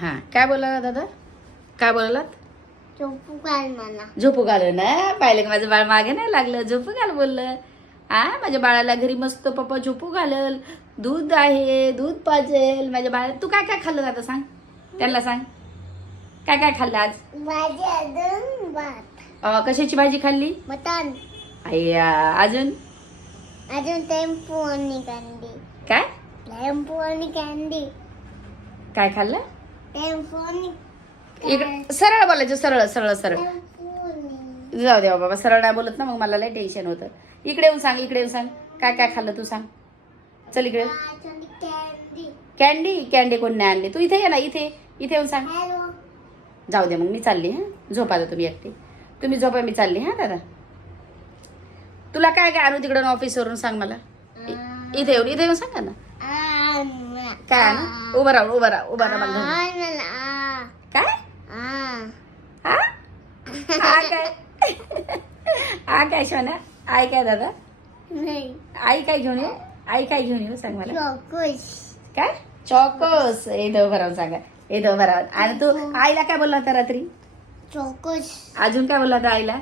हा काय बोलाला दादा? काय बोलालात? चोपू काल मला. झोपू घाल ना? पाहिलं की माझं बाळ मागे नाही लागलं? झोपू घाल बोललं. हा माझ्या बाळाला घरी मस्त पप्पा झोपू घालल. दूध आहे दूध पाजेल. माझ्या बाळा तू काय काय खाल्लं आता सांग? त्यांना सांग. काय काय खाल्लं आज? भाजी अजून भात. अं, कशाची भाजी खाल्ली? मटण. अय्या अजून? अजून टेम्पो आणि कॅन्डी काय? टेम्पो आणि कॅन्डी काय खाल्लं? इकडे सरळ बोलायचं सरळ सरळ सरळ. जाऊ दे बाबा सरळ नाही बोलत ना मग मला लय टेन्शन होतं. इकडे येऊन सांग इकडे येऊन सांग. काय काय खाल्लं तू सांग. चल इकडे. कॅन्डी कॅन्डी कोण नाही आणली? तू इथे ये ना इथे. इथे येऊन सांग. जाऊ दे मग मी चालली हां. झोपा आता तुम्ही एकटी. तुम्ही झोपा मी चालली हां दादा. तुला काय काय आणू तिकडून ऑफिसवरून सांग मला. इथे येऊन इथे येऊन सांगा ना. काय आणू उभं राहा उभं राहा उभं राहा मला. धरून. काय हा हा काय? हा काय शोना आई काय दादा? नाही. आई काय घेऊन येऊ आई काय घेऊन येऊ सांग मला. काय? चॉकोस. इथं उभं राहून सांगा. इथं उभं राहून. आणि तू आईला काय बोलला होता रात्री? चोकूस. अजून काय बोलला होता आईला?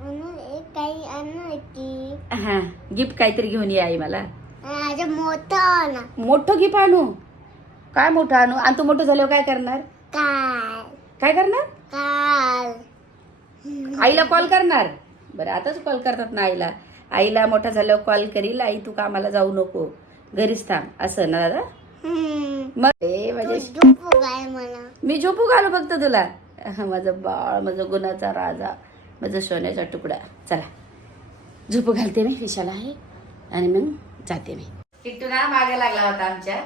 म्हणून एक काही आणलं की हा. गिफ्ट काहीतरी घेऊन ये आई मला. माझं मोठं ना मोठं गिफ्ट आणू काय मोठं आणू? आणि तू मोठं झाल्यावर काय करणार? काल. काय करणार? काल. आईला कॉल करणार? बरं आताच कॉल करतात ना आईला. आईला मोठा झाल्यावर कॉल करील. आई तू कामाला जाऊ नको. घरीच थांब. असं ना दादा? हम्म. मग ए तू माझे झोपू काय मला. मी झोपू घालू फक्त तुला. माझं बाळ माझं गुणाचा राजा माझं सोन्याचा तुकडा. चला. झोपू घालते मी विशाला आहे. आणि मग? जाते मी. किट्टू ना मागे लागला होता आमच्या.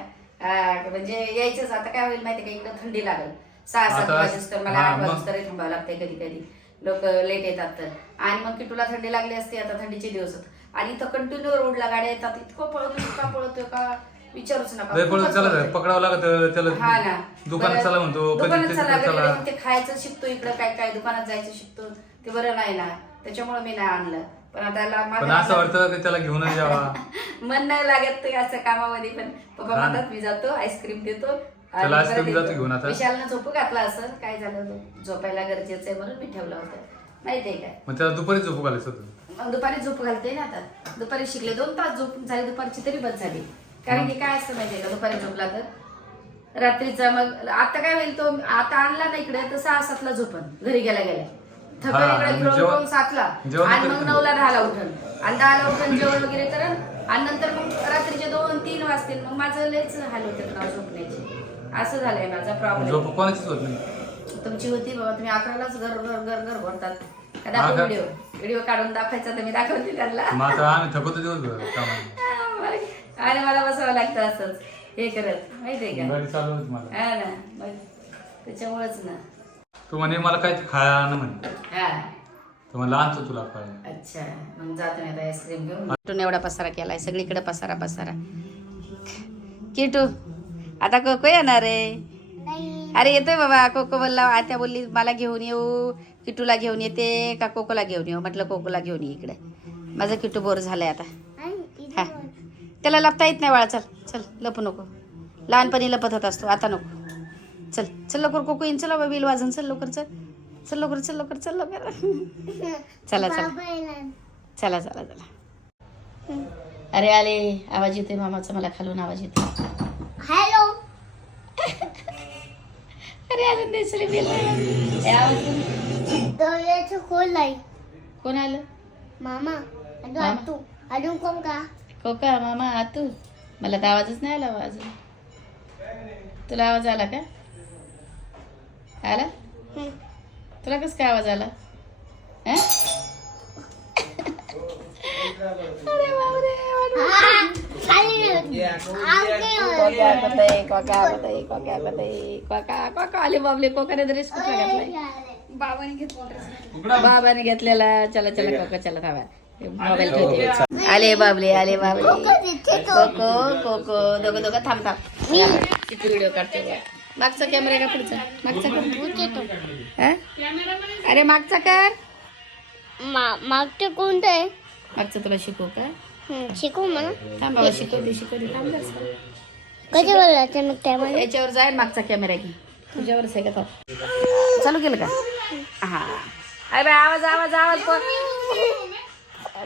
म्हणजे यायचंच. आता काय होईल माहिती का? इकडं थंडी लागल. सहा सात आता- वाजेस्तर मला हा, आठ मग. वाजेस्तर थांबावं लागतंय कधी कधी. लोक लेट येतात तर. आणि मग किट्टूला थंडी लागली असते. आता थंडीचे दिवस आहेत. आणि इथं कंटिन्यू रोडला गाड्या येतात. इतकं पळतो इतका पळतोय का? विचारूच नका. लय पळत खूपच चला पळतोय. पकडावं लागत. हा त्याला ना. दुकानात बरं. चला म्हणतो. कधी दुकानात ते चला तिकडे कधी चला. कधी. ते खायचं शिकतो इकडे काय काय दुकानात जायचं शिकतो. ते बरं नाही ना. त्याच्यामुळे मी नाही आणलं. पण असं वाटतं की त्याला घेऊनच जावा. मन नाही लागत ते असं कामामध्ये पण पप्पा. म्हणतात मी जातो आईस्क्रीम देतो. परत आईस्क्रीम. जातो घेऊन आता. विशालनं झोपू घातला असं. काय झालं? झोपायला गरजेचं आहे म्हणून मी ठेवलं होतं. माहितीये काय मग त्याला दुपारी झोपू घालायचं होतं. मग दुपारी झोप घालते ना आता. दुपारी शिकले दोन तास झोप झाली दुपारची तरी बंद झाली. कारण की काय असतं माहितीये का? दुपारी झोपला तर. रात्रीचा मग आता काय होईल तो आता आणला ना इकडे तर सहा सातला झोपन घरी गेला गेला थकन हा, इकडे आणि खेळून जेवण- खेळून सातला. जेवण आणि मग? नऊला दहाला उठन आणि दहाला उठन जेवण वगैरे करन आणि नंतर मग रात्रीचे दोन तीन वाजतील. मग माझं लयच हाल होते ना झोपण्याची. असं झालंय माझा प्रॉब्लेम झोप कोणाचीच होत नाही. तुमची होती बाबा तुम्ही अकरालाच घर घर घर घर भरतात. का दाखव हा का? व्हिडिओ व्हिडिओ काढून दाखवायचा तर मी दाखवते त्यांना. मग आता आम्ही थकवतो दिवसभर कामाला. आणि मला बसावं लागतं असंच. हे करत माहितीये का? गाडी चालू होती मला. हा ना मग त्याच्यामुळेच ना. तू म्हणे मला काय खायला आण म्हणे. हा. तर म्हणलं आणतो तुला खायला. अच्छा. मग जातो मी आता आईस्क्रीम घेऊन. किटून एवढा पसारा केलाय सगळीकडे पसारा पसारा. किटू आता कोको येणार आहे? नाही. अरे येतोय बाबा. कोको बोलला आत्या बोलली मला घेऊन येऊ. किटूला घेऊन येते का कोकोला घेऊन येऊ? म्हटलं कोकोला घेऊन ये इकडे. माझा किटू बोर झालाय आता. हा. त्याला लपता येत नाही बाळा. चल चल लपू नको. लहानपणी लपत होत असतो. आता नको. चल चल लवकर कोको येईन चला बिल वाजन चल लवकर चल. चल लवकर चल लवकर चल लवकर. चला चला. चला चला चला. अरे आले आवाज येतोय मामाचा मला खालून आवाज येतोय. हॅलो. अरे अजून दिसली बिल. डोळ्याचं खोल आहे. कोण आलं? मामा अजून मामा? तू अजून कोण का? कोका मामा आतू. मला तर आवाजच नाही आला आवाज तुला आवाज आला का? आला हं. तुला कसं काय आवाज आला? हं? हा, बाबाने घेतला बाबाने घेतलेला चला चला कोका चला थांबा. मोबाईल ठेवते. आले बाबले आले बाबले. कोको कोको दोघं दोघं थांब थांब. किती व्हिडिओ काढते. मागचा कॅमेरा का पुढचा? मागचा कर हं? अरे मागचा कर. मागचं कोणतं? आहे मागचं तुला शिकवू का? शिकव मला थांब शिकवते शिकवते थांब. कधी बोलायचं मग त्यामध्ये? याच्यावर जाय मागचा कॅमेरा घे. तुझ्यावरच आहे का? चालू केलं का? हा. अरे आवाज आवाज आवाज पण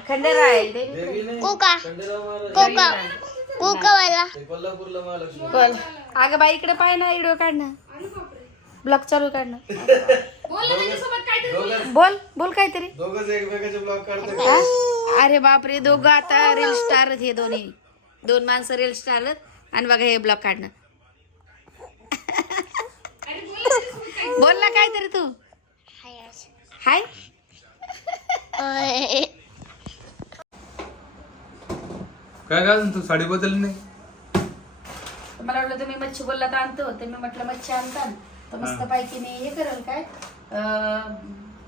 खंडेरा आहे. ते कोका कोका कोकावाला बोल. अगं बाई इकडे पाय ना व्हिडिओ काढ ना ब्लॉग चालू काढ ना बोल बोल काहीतरी. हा? अरे बापरे दोघं आता रील स्टार हे दोन्ही. दोन माणसं रील स्टार आणि बघा हे ब्लॉग काढणं. बोल ना काहीतरी. तू. हाय. काय काय अजून तू साडी बदलली नाही? मला वाटलं तुम्ही मच्छी बोलला तर आणतो. तर मी म्हटलं मच्छी आणता तर मस्त पैकी मी हे करेल काय? अं,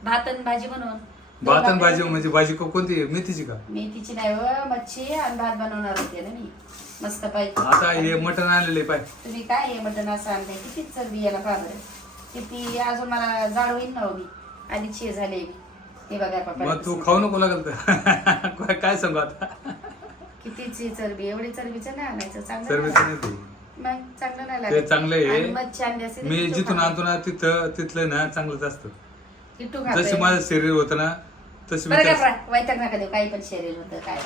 भात आणि भाजी बनवून. भात आणि भाजी म्हणजे भाजी को- कोणती? मेथीची का? मेथीची नाही व मच्छी आणि भात बनवणार होते ना मी. मस्त पैकी आता हे मटण आणलेले पाय. तुम्ही काय हे मटण असं आणलंय? किती चरबी याला का बरं. किती अजून मला जाड होईल ना हो मी. आधीच हे झाले मी. हे बघा मग तू खाऊ नको लागल तर. काय- काय सांगू आता? कितीच चरबी? एवढी चरबीचं नाही आणायचं. चांगलं सर्विस नाही नाही ती. मग चांगलं नाही ते लागत. चांगलं आहे. आणि मच्छी आणली असेल तर मी किट्टू जिथून. आणतो ना तिथं तिथलं ना चांगलंच असतं. किट्टू. जसे माझं शरीर होतं ना तसं मी बरं वैताग नका देऊ. काही पण शरीर होतं काय.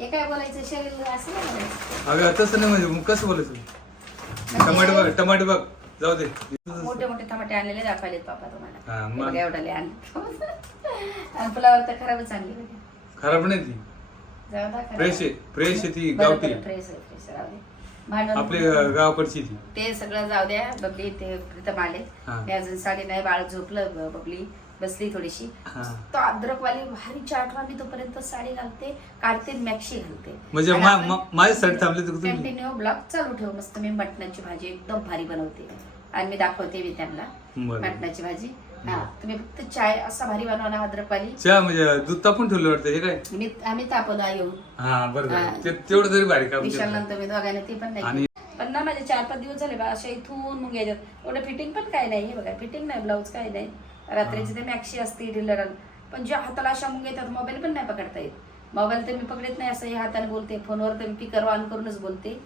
हे काय बोलायचं? शरीर असं नाही बोलायचं. अगं तसं नाही म्हणजे मग कसं बोलायचं? टमाटे बघ टमाटे बघ. जाऊ दे. मोठे मोठे टमाटे आणलेले दाखवलेत पापा हा, तुम्हाला मग? बघा आणले आणि फुलावर तर खराबच आणली. खराब नाही ती. जाऊ द्या. फ्रेश आहे फ्रेश आहे ती बरं, गावठी बरं, फ्रेश आहे फ्रेश आहे, राहू दे. भांडण आपली अं, गावाकडची ती ते सगळं जाऊ द्या बबली ते प्रीतम आले हा. मी अजून साडी नाही बाळ झोपलं ब- बबली बसली थोडीशी हा. तो अद्रकवाली भारी चाटवा मी तोपर्यंत साडी घालते काढते मॅक्सी घालते म्हणजे मा- मा- माझ्यासाठी थांबले तर तुम्ही कंटिन्यू ब्लॉग चालू ठेव मस्त मी मटणाची भाजी एकदम भारी बनवते आणि मी दाखवते मी त्यांना बरं. मटणाची भाजी हा तुम्ही फक्त चाय असा भारी बनवा ना अद्रकवाली चहा म्हणजे दूध तापून ठेवलं वाटतं हे काय? मी आम्ही तापवला येऊन. हा बरं ते- तेवढं तरी भारी काम विशाल केलं. नंतर मी दोघांना ते पण नाही. पण ना माझे चार पाच दिवस झाले बा अशा इथून मग याच्यात एवढं फिटिंग पण काय नाही हे बघा फिटिंग नाही ब्लाऊज काय नाही. रात्रीची ते मॅक्सी असते डिलर पण ज्या हाताला अशा मुंग येतात मोबाईल पण नाही पकडता येत. मोबाईल तर मी पकडत नाही असं हे हाताने बोलते. फोनवर तर मी पिकर ऑन करूनच बोलते.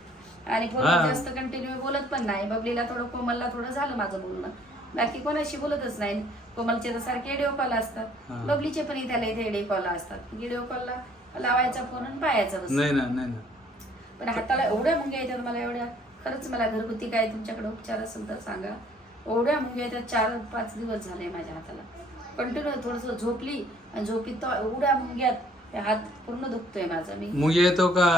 आणि फोनवर हा. जास्त कंटिन्यू बोलत पण नाही. बबलीला थोडं कोमलला थोडं झालं माझं बोलणं. बाकी कोणाशी बोलतच नाही. कोमलचे तर सारखे व्हिडिओ कॉल असतात. हा. बबलीचे पण त्याला इथे व्हिडिओ कॉल असतात. व्हिडिओ कॉलला लावायचा फोन आणि पायाचा बस. नाही ना नाही ना. पण हाताला एवढ्या मुंग्या येतात मला एवढ्या. खरंच मला घरगुती काय तुमच्याकडे उपचार असेल तर सांगा. एवढ्या मुंग्या येतात चार पाच दिवस झाले माझ्या हाताला. कंटिन्यू थोडस झोपली आणि झोपीत तर एवढ्या मुंग्यात ते हात पूर्ण दुखतोय माझा मी. मग येतो का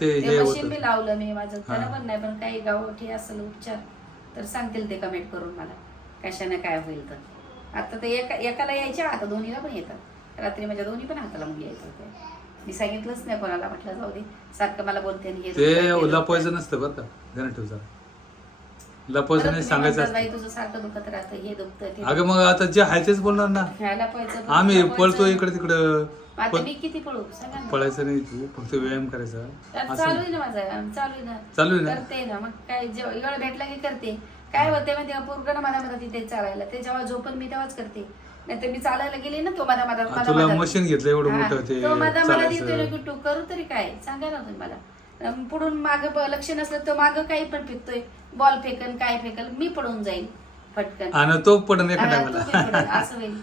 ते हे ते मशीन होत? बी लावलं मी माझं त्यानं हा. पण नाही पण काही गावठी असेल उपचार तर सांगतील ते कमेंट करून मला. कशाने काय होईल तर? आता ते एका एकाला यायच्या आता दोन्हीला पण येतात. रात्री माझ्या दोन्ही पण हाताला मुंग्या येत होत्या. मी सांगितलंच नाही कोणाला म्हटलं जाऊ दे. सारखं मला बोलते आणि ते. लपवायचं नसतं बरं का? ध्यानात ठेव जरा. लपवायचं नाही सांगायचं बाई तुझं सारखं दुखत राहतं हे दुखतं ते अगं मग आता जे आहे तेच बोलणार ना. आम्ही. पळतो इकडे तिकडं. आता मी किती पळू? सांगा ना. पळायचं नाही तू फक्त व्यायाम करायचा. तर असं चालू आहे ना माझा चालू आहे ना. चालू आहे ना? करते ना मग काय जेव्हा वेळ भेटला की करते. काय होते माहिती का? पोरगं मला म्हणत तिथे चालायला. ते जेव्हा झोपन मी तेव्हाच करते. नाही तर मी चालायला गेले ना तो माझा तुला माझा- मशीन घेतलं एवढं मोठं ते तो माझा मला देतोय ना की तू करू तरी काय? सांगा ना तुम्ही मला. अं, पुढून माग लक्ष नसलं तर माग काही पण फेकतोय. बॉल फेकन काय फेकल मी पडून जाईल पटकन. आणि तो पडून एका हा, टायमाला असं होईल.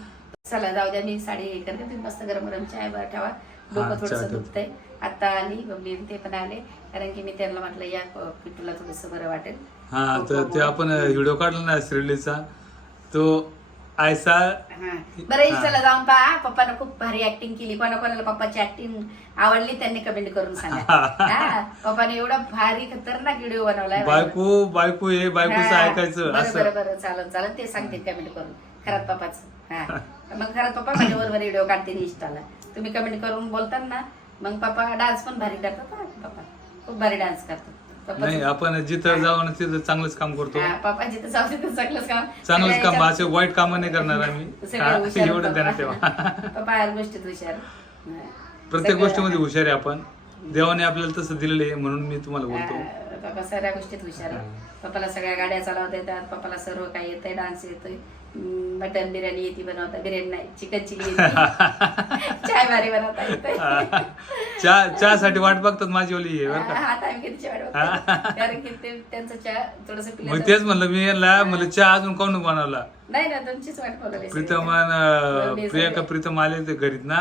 चला जाऊ द्या मी साडी हे करते. तुम्ही मस्त गरम गरम चाय बरं ठेवा. डोकं थोडस. दुखतंय. आता आली बबली आणि ते पण आले. कारण की मी त्यांना म्हटलं या किट्टूला थोडस बरं वाटेल. हा तर ते. आपण व्हिडिओ काढला ना श्रीलीचा. तो आयसा हा. बरं इंस्टाला जाऊन पहा. पप्पानं खूप भारी ऍक्टिंग केली. कोणा कोणाला पप्पाची ऍक्टिंग आवडली त्यांनी कमेंट करून सांगा. हा, पप्पाने एवढा भारी खतरनाक व्हिडिओ बनवलाय बायको बायको हे बायकोचं हा. ऐकायचं बरं असं. बरं बरं. ते सांगते कमेंट करून. खरात पप्पाच. हा. मग खरात पप्पा माझ्या बरोबर व्हिडिओ काढते इंस्टाला तुम्ही कमेंट करून बोलतात ना मग पप्पा डान्स पण भारी करतात हा, पप्पा खूप भारी डान्स करतात. नाही आपण जिथं जाऊ ना तिथं चांगलंच काम करतो. पप्पा जिथं जाऊ तिथं चांगलंच काम चांगलंच काम असे वाईट काम नाही करणार आम्ही. एवढं. ध्यानात ठेवा. पप्पा हर गोष्टीत हुशार. प्रत्येक गोष्टीमध्ये हुशार आहे आपण. देवाने आपल्याला तसं दिलेलं आहे म्हणून मी तुम्हाला बोलतो. पप्पा सगळ्या गोष्टीत हुशार आहे. पप्पाला सगळ्या गाड्या चालवता येतात पप्पाला सर्व काही येतंय डान्स येतोय. मटन बिर्याणी येते बनवता बिर्याणी नाही चिकन चिली चाय भारी बनवता येते चहा चहासाठी वाट बघतात माझी ओली आहे बरं का? हा टाइम किती वाट बघते. कारण की ते त्यांचं चहा थोडस मग तेच म्हणलं मी यांना म्हणलं चहा अजून कोण बनवला? नाही ना तुमचीच वाट बघायला प्रीतम अन प्रियंका प्रीतम आले ते घरीत ना.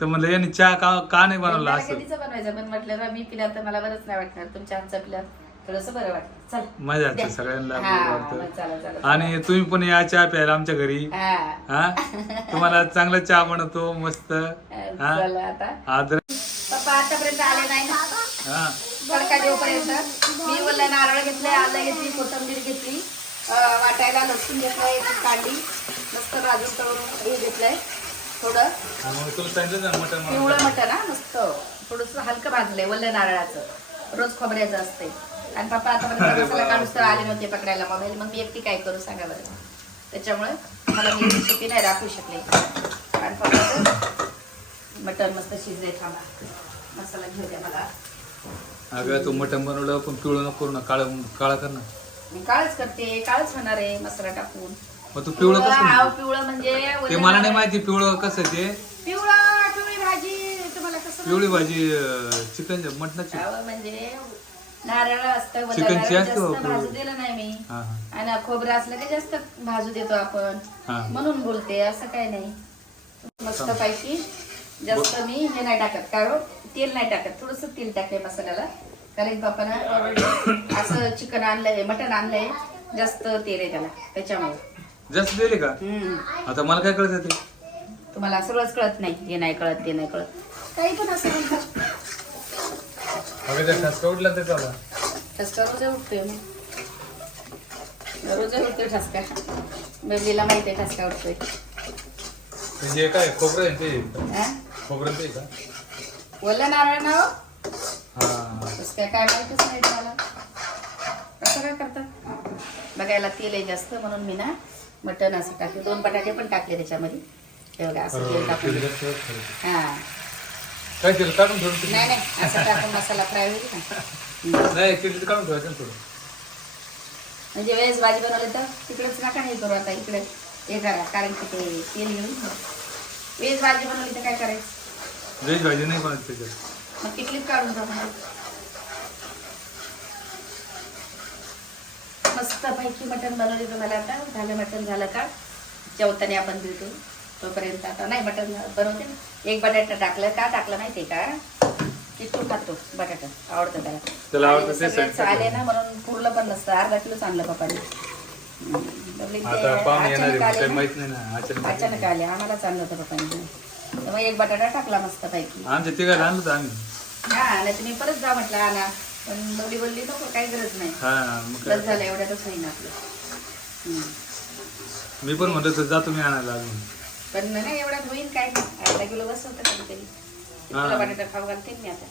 तर म्हणलं यांनी चहा का का नाही बनवला असं? कधीच बनवायचं पण म्हटलं ना मी पिल्या तर मला बरंच नाही वाटणार तुमच्या हातचा पिल्या थोडस बरं वाटतं. चल. मजा येते सगळ्यांना वाटतं मग चला चला आणि तुम्ही पण या चहा प्यायला आमच्या घरी. हा. हा? तुम्हाला चांगला चहा बनवतो मस्त. हा चला आता. आदर पप्पा आतापर्यंत आले नाही ना? हा. तडका देऊपर्यंत मी बोलला नारळ घेतले आलं घेतली कोथिंबीर घेतली अं, वाटायला लसूण घेतलाय एक कांडी मस्त भाजून तळून हे घेतलंय थोडं. मग तुला सांगितलं ना मटण बनवायला. पिवळं मटण हा मस्त. थोडस हलकं भाजलंय वल्ल नारळाचं. रोज खोबऱ्याचं असते आणि पप्पा आता मसाला काढूस तर आले नव्हते पकडायला मोबाईल मग मी एकटी काय करू सांगा बरं. त्याच्यामुळे मला मी रेसिपी नाही दाखवू शकले आणि पप्पाचं मटण मस्त शिजले थांबा. मसाला घेऊ द्या मला. अगं तू मटण बनवलं पण पिवळं नको करू ना काळ काळा कर ना. मी काळच करते काळच होणार आहे मसाला टाकून. मग तू पिवळं कसं आव, म्हणते? पिवळं म्हणजे ते मला नाही. माहिती पिवळं कसं ते. पिवळं पिवळी भाजी तुम्हाला कसं पिवळी भाजी चिकन मटणाची. आव, म्हणजे नारळ असतं वल्ल चिकनची नारळ असते जास्त भाजू दिलं नाही मी. हा हा. आणि खोबरं असलं की जास्त भाजू देतो आपण. हा. म्हणून बोलते असं काही नाही. मस्त पैकी जास्त मी हे नाही टाकत. कारण तेल नाही टाकत. थोडस तेल टाकते मसाल्याला. कारण बापानं already असं चिकन आणलंय मटण आणलंय जास्त तेल आहे त्याला त्याच्यामुळे. जास्त दिले का? हम्म. आता मला काय कळत ते? तुम्हाला सगळंच कळत नाही हे नाही कळत ते नाही कळत. काही पण असं अगं जर ठसका उठला तर चला. ठसका रोज उठतोय मी. रोज उठतोय ठसका. बेबीला माहिती आहे ठसका उठतोय. म्हणजे काय खोबरं आहे ते? हा? खोबरं ते का? बोलला नारळ ना हो? हा काय काय माहितीच नाही तुम्हाला. कसं काय करतात बघायला तेल आहे जास्त म्हणून मी ना मटण असं टाकले दोन बटाटे पण टाकले त्याच्यामध्ये. एवढं असं तेल टाकून हा. काय केलं काढून ठेवून नाही नाही असं टाकून मसाला फ्राय होईल ना. नाही तर काढून ठेवायचं ना थोडं. म्हणजे वेळेस भाजी बनवली तर तिकडेच नका हे करू आता इकडे हे करा कारण की ते तेल घेऊन वेळेस भाजी बनवली तर काय करायचं? व्हेज भाजी नाही बनत त्याच्यात. मग किटलीत काढून टाकू मस्त पैकी मटण बनवले तुम्हाला आता. झालं मटण झालं का? जेवताना आपण भेटू. तोपर्यंत आता नाही मटण बनवते. ना. एक बटाटा टाकलं का टाकलं माहितीये का की? तो खातो बटाटा आवडतं त्याला. त्याला आवडतं ते आले ना म्हणून पुरलं पण नसतं अर्धा किलोच आणलं पप्पाने. हम्म. बबली ते आता पाहुणे येणार अचानक आहे आले काही ना. माहीत नाही ना अचानक अचानक आले आम्हालाच आणलं होतं पप्पाने. तर मग एक बटाटा टाकला मस्त पैकी. आमच्या तिघाला आणलं होतं आम्ही. हा नाही तुम्ही परत जा म्हटलं आणा पण बोलली बोलली नको काही गरज नाही. हा मग बस काय झालं एवढ्यातच होईन आपलं. हम्म. मी पण म्हणलं तर जातो मी आणायला अजून. पण नाही एवढ्यात होईल काय? अर्धा किलो बस होतं कधीतरी. हा. तुला बटाटा खाऊ घालते मी आता.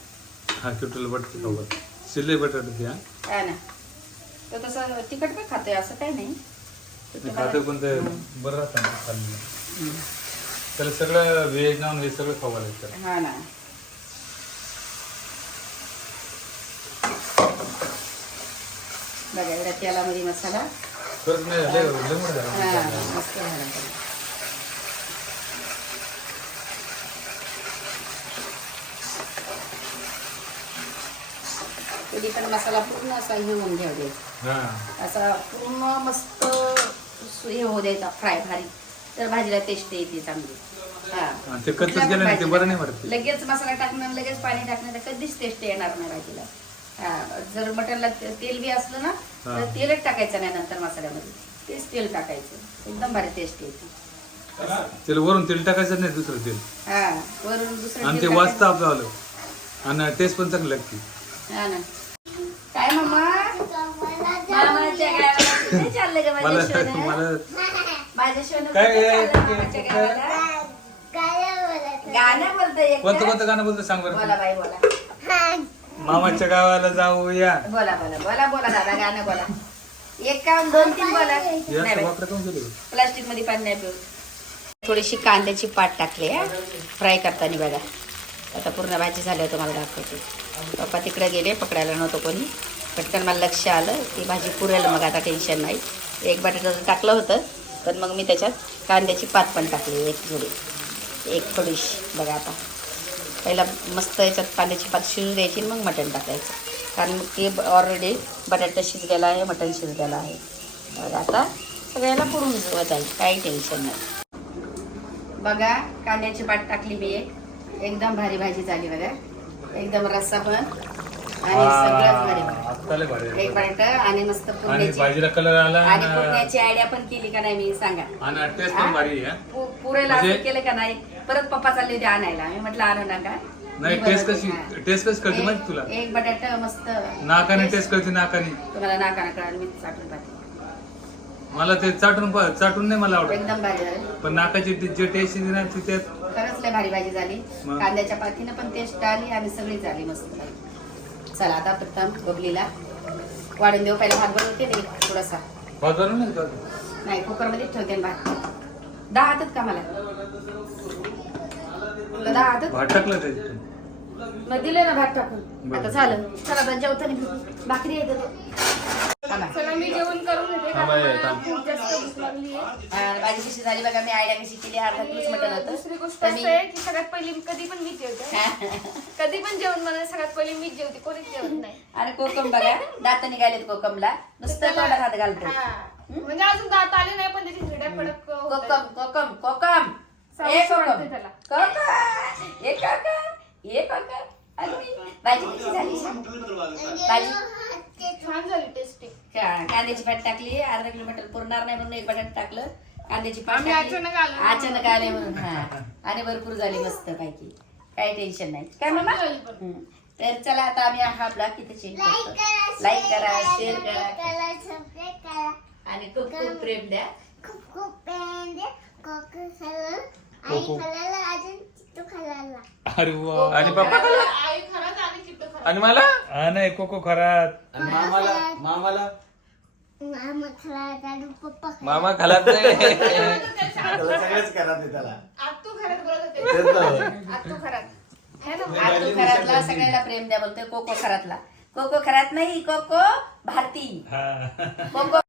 हा किटूला बटाटे खाऊ घाल. शिल्ले बटाटे द्या हा ना. तो तसं तिखट पण खातोय असं काही नाही. ते खातो पण ते बरं राहतं ना खाल्लेलं. त्याला सगळं व्हेज नॉन व्हेज सगळं खावं लागतं. हा ना. बघा एवढ्या तेलामध्ये मसाला. खरंच नाही लय लय मोठं हा झालं. मस्त झाला. पण मसाला पूर्ण असा हे होऊन घ्यावा द्यायचा हा. असा पूर्ण मस्त हे होऊ द्यायचा फ्राय भारी. तर भाजीला टेस्ट येते चांगली. हा. लगेच मसाला टाकणं लगेच पाणी टाकणं तर कधीच टेस्ट येणार नाही भाजीला. हा जर मटनला तेल बी असलं ना तर हा. तेलच टाकायचं नाही नंतर मसाल्यामध्ये. तेच तेल टाकायचं. एकदम भारी टेस्ट येते. त्याला वरून तेल टाकायचं नाही दुसरं तेल. हा वरून दुसरं आणि तेल ते वाजतं टाकायचं. आपलं आलं. आणि टेस्ट पण चांगली लागते. हा ना. काय मम्मा मामाच्या गावाला कुठे चालले ग माझ्या मला शिवण्या? मला माझ्या शिवण्या काय कुठे आहे? चालल्या मामाच्या गावाला? गाणं बोलतोय एक कोणतं का? कोणतं गाणं बोलतो सांग बोला बरं बाई बोला मामाच्या गावाला जाऊया बोला बोला बोला बोला दादा गाणं बोला एक काम दोन तीन बोला या नाही बाई. वाकडं? प्लास्टिकमध्ये पाणी नाही पिऊ थोडीशी कांद्याची पाट टाकली हा फ्राय करताना बघा आता पूर्ण भाजी झाल्यावर तुम्हाला दाखवते. पप्पा तिकडे गेले पकडायला नव्हतं कोणी. पटकन मला लक्ष आलं की भाजी पुरेल मग आता टेन्शन नाही. एक बटाटा टाकलं होतं पण मग मी त्याच्यात कांद्याची पात पण टाकली एक जोडी. एक थोडीशी बघा आता. पहिला मस्त याच्यात कांद्याची पात शिजू द्यायची मग मटण टाकायचं. कारण मग ते ऑलरेडी बटाटा शिजलेला आहे मटण शिजलेलं आहे. तर आता सगळ्याला पुरून जाईल आहे काही टेन्शन नाही. बघा कांद्याची पात टाकली मी एक. एकदम भारी भाजी झाली बघा. एकदम रस्सा पण आणि सगळंच भारी. एक बटाटा आणि मस्त भाजीला कलर आला आणि पुरण्याची आयडिया पण केली का नाही मी सांगा. पुरेला म्हणजे- केलं का नाही? परत पप्पा चालले होते आणायला. मी म्हटलं आणू नका. नाही टेस्ट. कशी. टेस्ट कशी एक- माहिती तुला? एक बटाटा मस्त नाकाने टेस्ट कळते नाकाने. तुम्हाला नाकाना कळाल मी चाटून पाहते. मला ते चाटून चाटून नाही मला आवडत. एकदम भारी पण नाकाची जे टेस्ट ना त्यात खरंच लय भारी भाजी झाली? कांद्याच्या पातीनं पण टेस्ट आली आणि सगळी झाली मस्त. चला आता प्रथम गोबलीला वाढून देऊ. पहिला भात बनवते नाही थोडासा. नाही का? नाही कुकरमध्ये ठेवते भात. दहा हातात का मला? तुला दहा हातात? भात टाकलं त्याच्यात मग दिले ना भात टाकून. आता झालं. चला आता जेवताना भाकरी येते तो. चला. मी जेवण करून घेते थांबा, कारण ये, मला थांब. खूप जास्त भूक लागली आहे. आणि भाजी कशी झाली बघा मी आयडिया कशी केली अर्धा किलोच मटण होतं. दुसरी गोष्ट तर असं मी- आहे की सगळ्यात पहिली कधी पण मीच जेवते. कधी पण जेवण मला सगळ्यात पहिली मीच जेवते कोणीच जेवत नाही. आणि कोकम बघा. दात निघालेत कोकमला. नुसतं तोंडात हात घालतो हा. म्हणजे अजून दात आले नाही पण त्याची हिरड्या आहेत. कोकम कोकम कोकम. ए सावकाश कोकम. वाटते त्याला. कोकम. ए कोकम. ए कोकम. अगदी. भाजी कशी झाली. सांग. छान झाली टेस्टी. का- कांद्याची पाट टाकली अर्धा किलो मटण पुरणार नाही म्हणून एक बटाट टाकलं कांद्याची पाट आम्ही टाकली. अचानक आलो. अचानक आले म्हणून हा. आणि भरपूर झाली मस्त पैकी. काही टेन्शन नाही. काय मामा? झाली पण. तर चला आता आम्ही हा ब्लॉग इथे चेंज लाईक करतो करा लाईक करा शेअर करा. आणि खूप खूप प्रेम द्या. खूप खूप प्रेम द्या. कोको अजून चित्तू अरे वा. आणि पप्पा आई आणि मला? हा नाही कोको खरात. आणि मामाला मामाला? मामा खायला आणि पप्पा खायला मामा खालात नाही. त्याला सगळंच करा ते त्याला. आत्तू घरात बोलत होते. तेच तर. आत्तू घरात है ना? आतू खरातला सगळ्याला प्रेम द्या बोलतोय कोको खरातला. कोको खरात नाही कोको भारती. हा. कोको